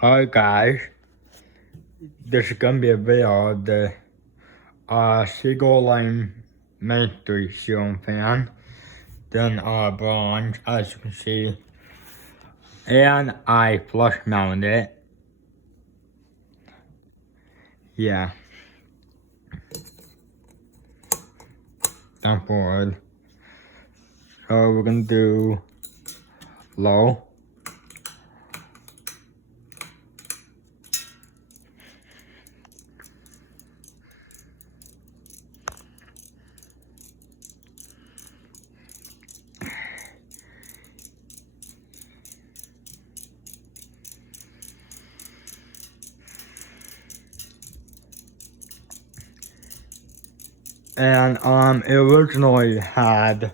Hi guys, this is gonna be a video of the Seagull line mystery ceiling fan. Then bronze, as you can see, and I flush mounted it. Yeah, down forward. So we're gonna do low. And it originally had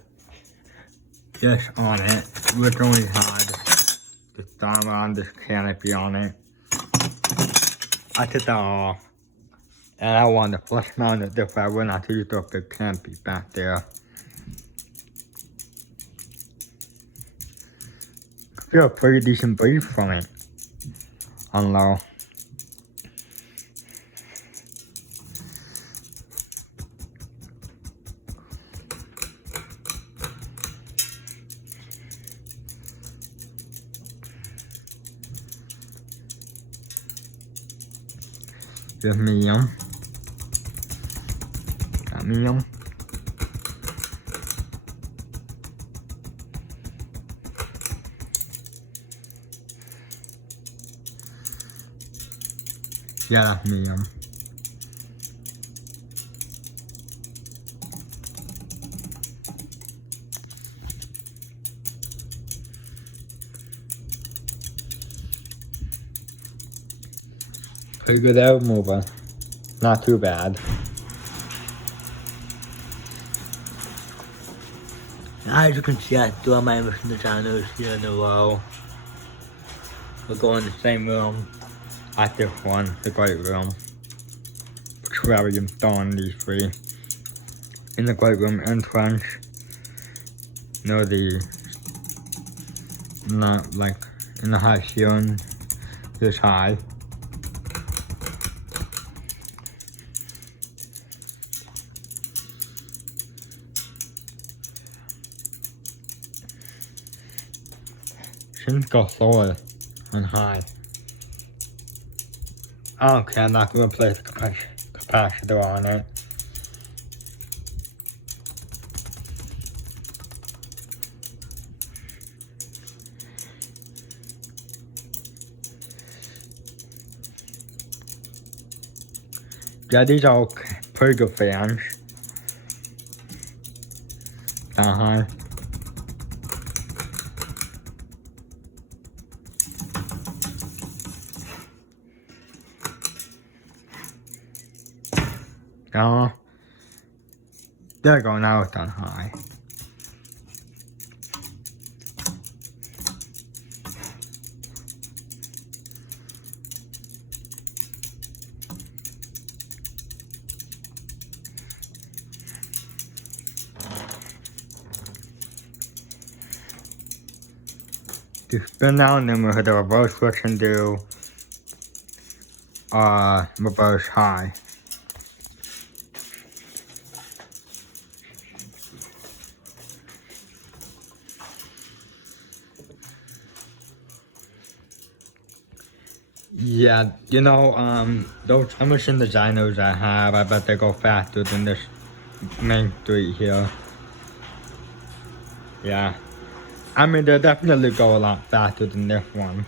this on it. Originally had this diamond on this canopy on it. I took that off. And I wanted to flush mount it this way. I went out to use the big canopy back there. I feel a pretty decent breeze from it on low. Just medium. Got medium. Yeah, that's medium. Pretty good out mover. Not too bad. As you can see, I still have my machine designers here in the row. We're going in the same room at this one, the great room. Which is where we installed these three. In the great room entrance, not like in the high ceiling, this high. Shouldn't go slower on high. Okay, I'm not gonna place the capacitor on it. Yeah, these are okay. Pretty good fans. Down high. There you go, now it's on high. To spin down, then we'll hit the reverse switch and do reverse high. Yeah, you know, those Emerson designers I have, I bet they go faster than this main street here. Yeah. I mean, they definitely go a lot faster than this one.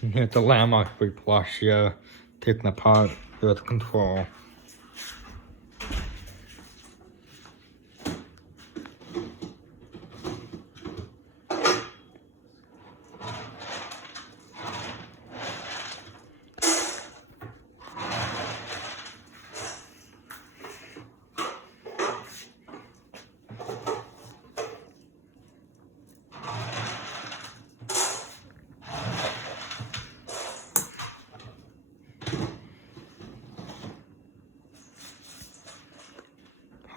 Here's the landmark we flush here, taking apart with control.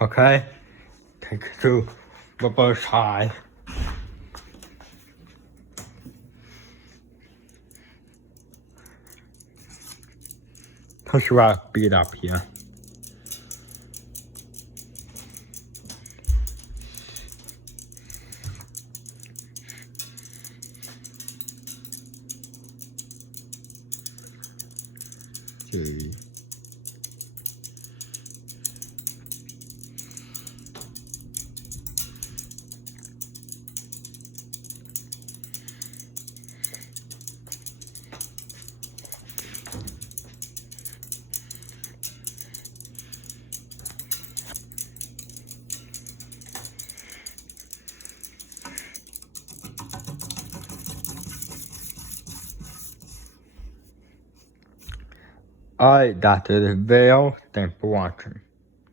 Okay? Take it to the both sides. Push rock beat up here. Okay. Alright, that's the video. Thanks for watching.